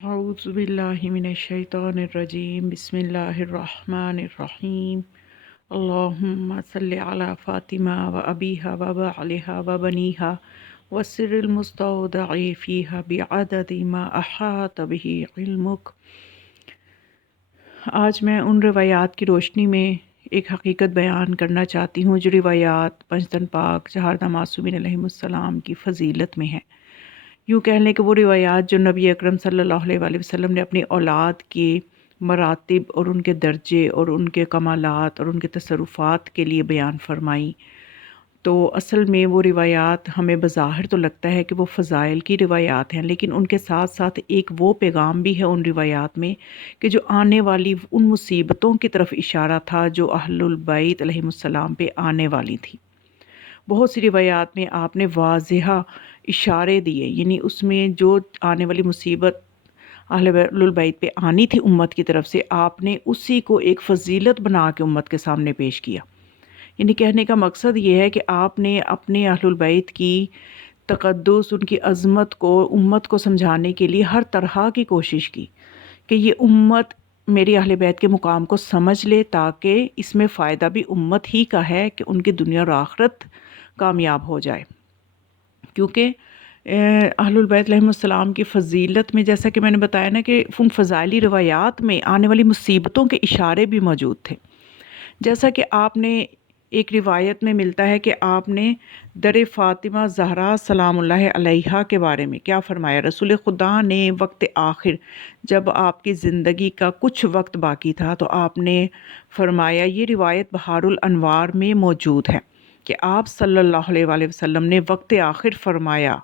اعوذ باللہ من الشیطان الرجیم بسم اللہ الرحمن الرحیم اللہم صلی علی فاطمہ و ابیہا و بعلہا و بنیہا والسر المستودع فیہا بعدد ما احاط بہ علمک۔ آج میں ان روایات کی روشنی میں ایک حقیقت بیان کرنا چاہتی ہوں جو روایات پنجتن پاک چہاردہ معصومین علیہم السلام کی فضیلت میں ہیں۔ یوں کہہ لیں کہ وہ روایات جو نبی اکرم صلی اللہ علیہ وآلہ وسلم نے اپنی اولاد کے مراتب اور ان کے درجے اور ان کے کمالات اور ان کے تصرفات کے لیے بیان فرمائیں، تو اصل میں وہ روایات ہمیں بظاہر تو لگتا ہے کہ وہ فضائل کی روایات ہیں، لیکن ان کے ساتھ ساتھ ایک وہ پیغام بھی ہے ان روایات میں کہ جو آنے والی ان مصیبتوں کی طرف اشارہ تھا جو اہل البیت علیہم السلام پہ آنے والی تھی۔ بہت سی روایات میں آپ نے واضح اشارے دیے، یعنی اس میں جو آنے والی مصیبت اہل البیت پہ آنی تھی امت کی طرف سے، آپ نے اسی کو ایک فضیلت بنا کے امت کے سامنے پیش کیا۔ یعنی کہنے کا مقصد یہ ہے کہ آپ نے اپنے اہل البیت کی تقدس، ان کی عظمت کو امت کو سمجھانے کے لیے ہر طرح کی کوشش کی کہ یہ امت میری اہل بیت کے مقام کو سمجھ لے، تاکہ اس میں فائدہ بھی امت ہی کا ہے کہ ان کی دنیا اور آخرت کامیاب ہو جائے۔ کیونکہ اہل البیت علیہم السلام کی فضیلت میں، جیسا کہ میں نے بتایا نا کہ ان فضائلی روایات میں آنے والی مصیبتوں کے اشارے بھی موجود تھے۔ جیسا کہ آپ نے ایک روایت میں ملتا ہے کہ آپ نے در فاطمہ زہرا سلام اللہ علیہا کے بارے میں کیا فرمایا۔ رسول خدا نے وقت آخر، جب آپ کی زندگی کا کچھ وقت باقی تھا، تو آپ نے فرمایا، یہ روایت بہار الانوار میں موجود ہے کہ آپ صلی اللہ علیہ وآلہ وسلم نے وقت آخر فرمایا،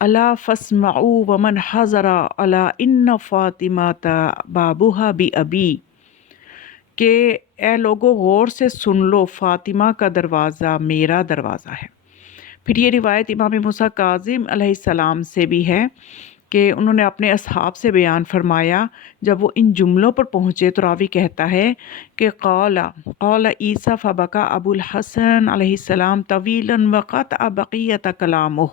الا فاسمعوا ومن حضر الا ان فاطمہ بابها بابی، کہ اے لوگو غور سے سن لو، فاطمہ کا دروازہ میرا دروازہ ہے۔ پھر یہ روایت امام موسیٰ کاظم علیہ السلام سے بھی ہے کہ انہوں نے اپنے اصحاب سے بیان فرمایا، جب وہ ان جملوں پر پہنچے تو راوی کہتا ہے کہ قال عیسیٰ فبکا ابو الحسن علیہ السلام طویلا وقطع بقیت کلامہ،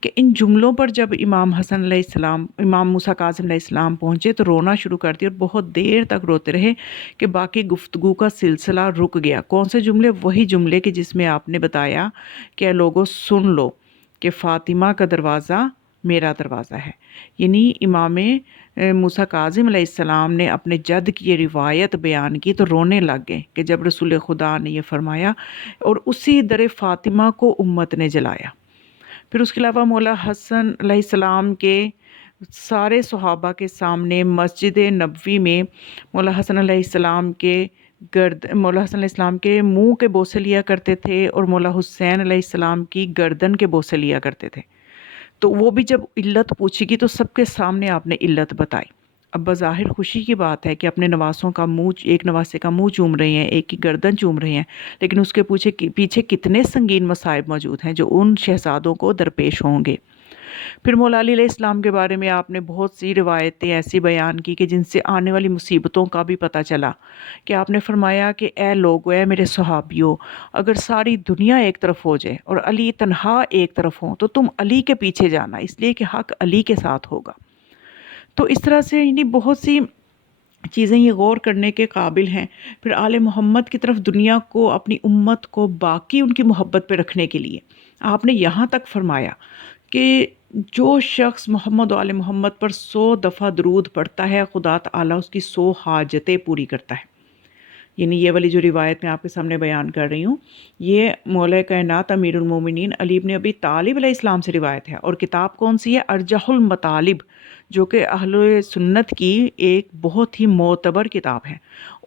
کہ ان جملوں پر جب امام حسن علیہ السلام، امام موسیٰ کاظم علیہ السلام پہنچے تو رونا شروع کر دیا اور بہت دیر تک روتے رہے کہ باقی گفتگو کا سلسلہ رک گیا۔ کون سے جملے؟ وہی جملے کہ جس میں آپ نے بتایا کہ لوگوں سن لو کہ فاطمہ کا دروازہ میرا دروازہ ہے۔ یعنی امام موسیٰ کاظم علیہ السلام نے اپنے جد کی یہ روایت بیان کی تو رونے لگ گئے کہ جب رسول خدا نے یہ فرمایا، اور اسی در فاطمہ کو امت نے جلایا۔ پھر اس کے علاوہ مولا حسن علیہ السلام کے سارے صحابہ کے سامنے مسجد نبوی میں مولا حسن علیہ السلام کے مولا حسن علیہ السلام کے منہ کے بوسے لیا کرتے تھے اور مولا حسین علیہ السلام کی گردن کے بوسے لیا کرتے تھے۔ تو وہ بھی جب علت پوچھی گی تو سب کے سامنے آپ نے علت بتائی۔ اب بظاہر خوشی کی بات ہے کہ اپنے نواسوں کا منہ، ایک نواسے کا منہ چوم رہے ہیں، ایک کی گردن چوم رہے ہیں، لیکن اس کے پیچھے کتنے سنگین مصائب موجود ہیں جو ان شہزادوں کو درپیش ہوں گے۔ پھر مولا علی علیہ السلام کے بارے میں آپ نے بہت سی روایتیں ایسی بیان کی کہ جن سے آنے والی مصیبتوں کا بھی پتہ چلا، کہ آپ نے فرمایا کہ اے لوگو، اے میرے صحابیوں، اگر ساری دنیا ایک طرف ہو جائے اور علی تنہا ایک طرف ہوں تو تم علی کے پیچھے جانا، اس لیے کہ حق علی کے ساتھ ہوگا۔ تو اس طرح سے یعنی بہت سی چیزیں یہ غور کرنے کے قابل ہیں۔ پھر آل محمد کی طرف دنیا کو، اپنی امت کو باقی ان کی محبت پہ رکھنے کے لیے آپ نے یہاں تک فرمایا کہ جو شخص محمد و آل محمد پر 100 دفعہ درود پڑھتا ہے، خدا تعالیٰ اس کی 100 حاجتیں پوری کرتا ہے۔ یعنی یہ والی جو روایت میں آپ کے سامنے بیان کر رہی ہوں، یہ مولا کائنات امیر المومنین علی بن ابی طالب علیہ السلام سے روایت ہے، اور کتاب کون سی ہے؟ ارجح المطالب، جو کہ اہل سنت کی ایک بہت ہی معتبر کتاب ہے۔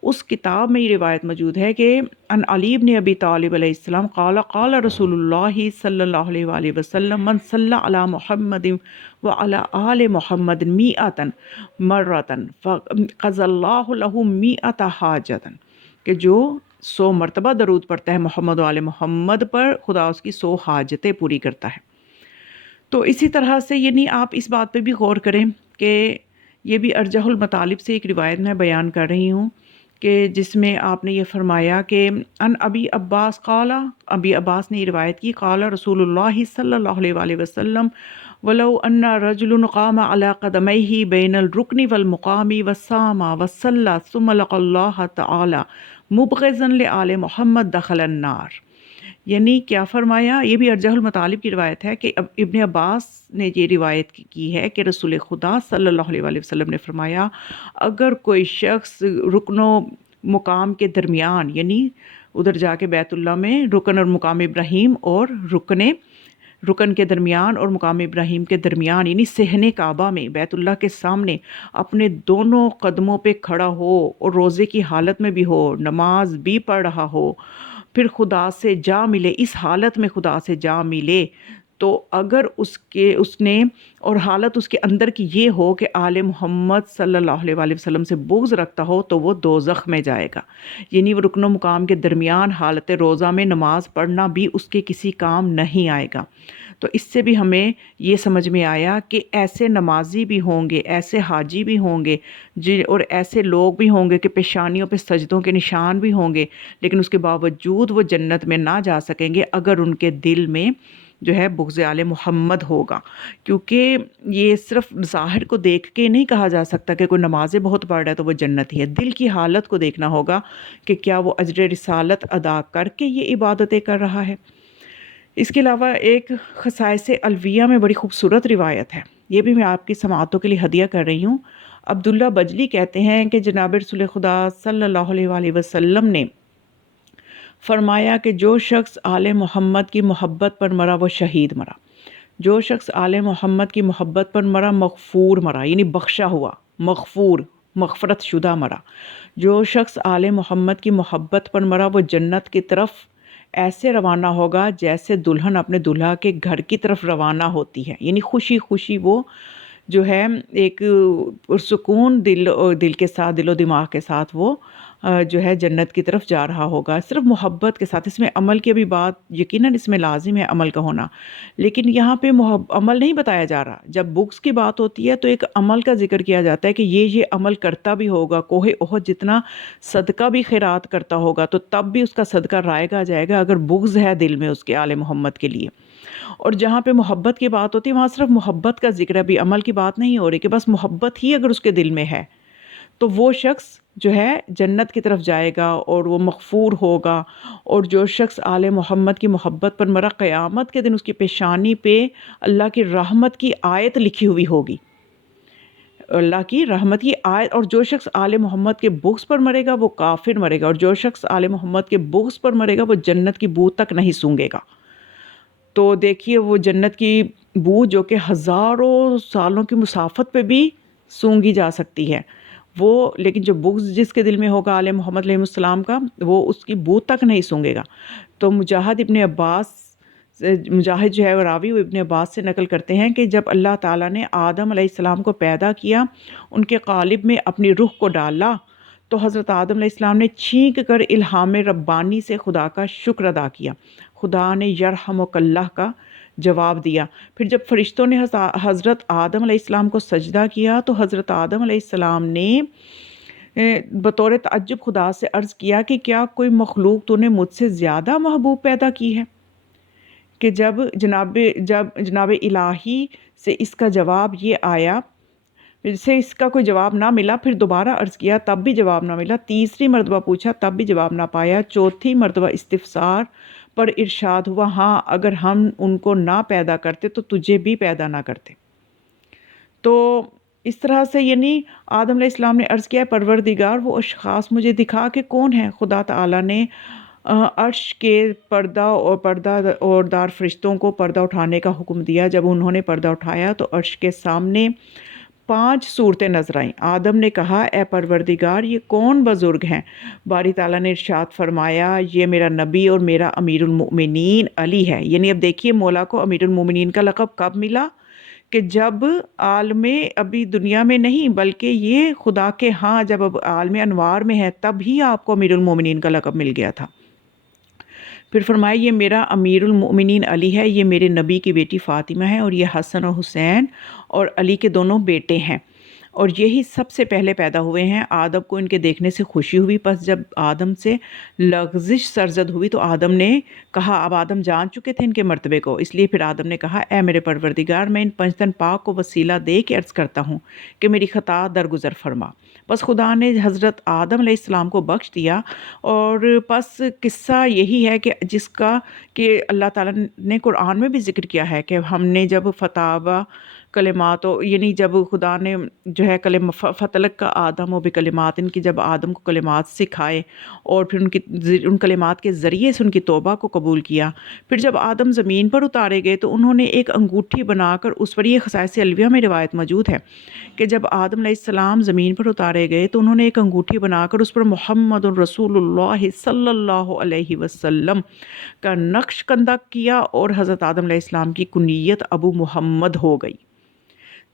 اس کتاب میں یہ روایت موجود ہے کہ ان علی بن ابی طالب علیہ السلام قال قال رسول اللہ صلی اللہ علیہ وآلہ وسلم من صلی علی محمد وعلی آل محمد مئۃ مرۃ فقضى اللہ لہ مئۃ حاجۃ، کہ جو 100 مرتبہ درود پڑھتا ہے محمد و آل محمد پر، خدا اس کی 100 حاجتیں پوری کرتا ہے۔ تو اسی طرح سے یعنی آپ اس بات پہ بھی غور کریں کہ یہ بھی ارجح المطالب سے ایک روایت میں بیان کر رہی ہوں کہ جس میں آپ نے یہ فرمایا کہ ان ابی عباس قال، ابی عباس نے یہ روایت کی، قال رسول اللہ صلی اللہ علیہ وآلہ وسلم ولو ان رجل قام على قدميه بين الركن والمقام وصام وصلى ثم لقى الله تعالى مبغضا لآل محمد دخل النار. یعنی کیا فرمایا، یہ بھی ارجح المطالب کی روایت ہے کہ ابن عباس نے یہ روایت کی ہے کہ رسول خدا صلی اللہ علیہ وآلہ وسلم نے فرمایا، اگر کوئی شخص رکن و مقام کے درمیان، یعنی ادھر جا کے بیت اللہ میں رکن اور مقام ابراہیم اور رکن کے درمیان اور مقام ابراہیم کے درمیان، یعنی صحن کعبہ میں بیت اللہ کے سامنے اپنے دونوں قدموں پہ کھڑا ہو اور روزے کی حالت میں بھی ہو، نماز بھی پڑھ رہا ہو، پھر خدا سے جا ملے، اس حالت میں خدا سے جا ملے، تو اگر اس نے اور حالت اس کے اندر کی یہ ہو کہ آل محمد صلی اللہ علیہ وآلہ وسلم سے بغض رکھتا ہو، تو وہ دوزخ میں جائے گا. یعنی وہ رکن و مقام کے درمیان حالت روزہ میں نماز پڑھنا بھی اس کے کسی کام نہیں آئے گا. تو اس سے بھی ہمیں یہ سمجھ میں آیا کہ ایسے نمازی بھی ہوں گے، ایسے حاجی بھی ہوں گے اور ایسے لوگ بھی ہوں گے کہ پیشانیوں پہ سجدوں کے نشان بھی ہوں گے، لیکن اس کے باوجود وہ جنت میں نہ جا سکیں گے اگر ان کے دل میں جو ہے بغض آل محمد ہوگا. کیونکہ یہ صرف ظاہر کو دیکھ کے نہیں کہا جا سکتا کہ کوئی نمازیں بہت پڑھ رہا ہے تو وہ جنتی ہے. دل کی حالت کو دیکھنا ہوگا کہ کیا وہ اجر رسالت ادا کر کے یہ عبادتیں کر رہا ہے. اس کے علاوہ ایک خصائص الویہ میں بڑی خوبصورت روایت ہے، یہ بھی میں آپ کی سماعتوں کے لیے ہدیہ کر رہی ہوں. عبداللہ بجلی کہتے ہیں کہ جناب رسول خدا صلی اللہ علیہ وآلہ وسلم نے فرمایا کہ جو شخص آل محمد کی محبت پر مرا وہ شہید مرا، جو شخص آل محمد کی محبت پر مرا مغفور مرا، یعنی بخشا ہوا، مغفور، مغفرت شدہ مرا. جو شخص آل محمد کی محبت پر مرا وہ جنت کی طرف ایسے روانہ ہوگا جیسے دلہن اپنے دلہا کے گھر کی طرف روانہ ہوتی ہے، یعنی خوشی خوشی وہ جو ہے ایک پرسکون دل کے ساتھ، دل و دماغ کے ساتھ وہ جو ہے جنت کی طرف جا رہا ہوگا، صرف محبت کے ساتھ. اس میں عمل کی ابھی بات یقیناً اس میں لازم ہے عمل کا ہونا، لیکن یہاں پہ عمل نہیں بتایا جا رہا. جب بغض کی بات ہوتی ہے تو ایک عمل کا ذکر کیا جاتا ہے کہ یہ عمل کرتا بھی ہوگا، کوہ احد جتنا صدقہ بھی خیرات کرتا ہوگا تو تب بھی اس کا صدقہ رائگا جائے گا اگر بغض ہے دل میں اس کے آل محمد کے لیے. اور جہاں پہ محبت کی بات ہوتی ہے وہاں صرف محبت کا ذکر ہے، بھی عمل کی بات نہیں ہو رہی، کہ بس محبت ہی اگر اس کے دل میں ہے تو وہ شخص جو ہے جنت کی طرف جائے گا اور وہ مغفور ہوگا. اور جو شخص آل محمد کی محبت پر مرا قیامت کے دن اس کی پیشانی پہ اللہ کی رحمت کی آیت لکھی ہوئی ہوگی، اللہ کی رحمت کی آیت. اور جو شخص آل محمد کے بغض پر مرے گا وہ کافر مرے گا، اور جو شخص آل محمد کے بغض پر مرے گا وہ جنت کی بو تک نہیں سونگے گا. تو دیکھیے وہ جنت کی بو جو کہ ہزاروں سالوں کی مسافت پہ بھی سونگی جا سکتی ہے وہ، لیکن جو بغض جس کے دل میں ہوگا آل محمد علیہ السلام کا وہ اس کی بو تک نہیں سونگے گا. تو مجاہد جو ہے وہ راوی وہ ابن عباس سے نقل کرتے ہیں کہ جب اللہ تعالیٰ نے آدم علیہ السلام کو پیدا کیا، ان کے قالب میں اپنی روح کو ڈالا تو حضرت آدم علیہ السلام نے چھینک کر الہام ربانی سے خدا کا شکر ادا کیا. خدا نے یرحمک اللہ کا جواب دیا. پھر جب فرشتوں نے حضرت آدم علیہ السلام کو سجدہ کیا تو حضرت آدم علیہ السلام نے بطور تعجب خدا سے عرض کیا کہ کیا کوئی مخلوق تو نے مجھ سے زیادہ محبوب پیدا کی ہے؟ کہ جب جناب الہی سے اس کا جواب یہ آیا، سے اس کا کوئی جواب نہ ملا، پھر دوبارہ عرض کیا تب بھی جواب نہ ملا، تیسری مرتبہ پوچھا تب بھی جواب نہ پایا، چوتھی مرتبہ استفسار پر ارشاد ہوا ہاں اگر ہم ان کو نہ پیدا کرتے تو تجھے بھی پیدا نہ کرتے. تو اس طرح سے یعنی آدم علیہ السلام نے عرض کیا پروردگار وہ اشخاص مجھے دکھا کہ کون ہیں. خدا تعالیٰ نے عرش کے پردہ اور دار فرشتوں کو پردہ اٹھانے کا حکم دیا. جب انہوں نے پردہ اٹھایا تو عرش کے سامنے 5 صورتیں نظر آئیں. آدم نے کہا اے پروردگار یہ کون بزرگ ہیں؟ باری تعالیٰ نے ارشاد فرمایا یہ میرا نبی اور میرا امیر المؤمنین علی ہے. یعنی اب دیکھیے مولا کو امیر المؤمنین کا لقب کب ملا؟ کہ جب عالم ابھی دنیا میں نہیں بلکہ یہ خدا کے ہاں جب اب عالم انوار میں ہے تب ہی آپ کو امیر المؤمنین کا لقب مل گیا تھا. پھر فرمایا یہ میرا امیر المؤمنین علی ہے، یہ میرے نبی کی بیٹی فاطمہ ہے، اور یہ حسن اور حسین اور علی کے دونوں بیٹے ہیں. اور یہی سب سے پہلے پیدا ہوئے ہیں۔ آدم کو ان کے دیکھنے سے خوشی ہوئی، پس جب آدم سے لغزش سرزد ہوئی تو آدم نے کہا، اب آدم جان چکے تھے ان کے مرتبے کو، اس لیے پھر آدم نے کہا، اے میرے پروردگار، میں ان پنجتن پاک کو وسیلہ دے کے عرض کرتا ہوں کہ میری خطا درگزر فرما۔ بس خدا نے حضرت آدم علیہ السلام کو بخش دیا، اور پس قصہ یہی ہے کہ جس کا کہ اللہ تعالیٰ نے قرآن میں بھی ذکر کیا ہے کہ ہم نے جب فتاوہ کلمات، یعنی جب خدا نے جو ہے فتلق کا آدم و بکلمات، ان کی جب آدم کو کلمات سکھائے اور پھر ان کلمات کے ذریعے سے ان کی توبہ کو قبول کیا، پھر جب آدم زمین پر اتارے گئے تو انہوں نے ایک انگوٹھی بنا کر اس پر، یہ خصائص الویہ میں روایت موجود ہے کہ جب آدم علیہ السلام زمین پر اتارے گئے تو انہوں نے ایک انگوٹھی بنا کر اس پر محمد الرسول اللہ صلی اللہ علیہ وسلم کا نقش کندہ کیا، اور حضرت آدم علیہ السلام کی کنیت ابو محمد ہو گئی۔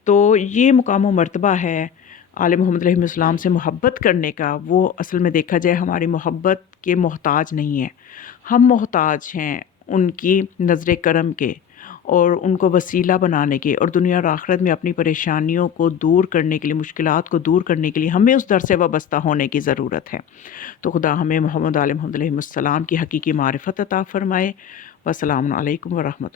تو یہ مقام و مرتبہ ہے آل محمد علیہ السلام سے محبت کرنے کا۔ وہ اصل میں دیکھا جائے ہماری محبت کے محتاج نہیں ہیں، ہم محتاج ہیں ان کی نظر کرم کے اور ان کو وسیلہ بنانے کے، اور دنیا اور آخرت میں اپنی پریشانیوں کو دور کرنے کے لیے، مشکلات کو دور کرنے کے لیے ہمیں اس در سے وابستہ ہونے کی ضرورت ہے۔ تو خدا ہمیں محمد آل محمد علیہ السلام کی حقیقی معرفت عطا فرمائے۔ والسلام علیکم ورحمۃ اللہ۔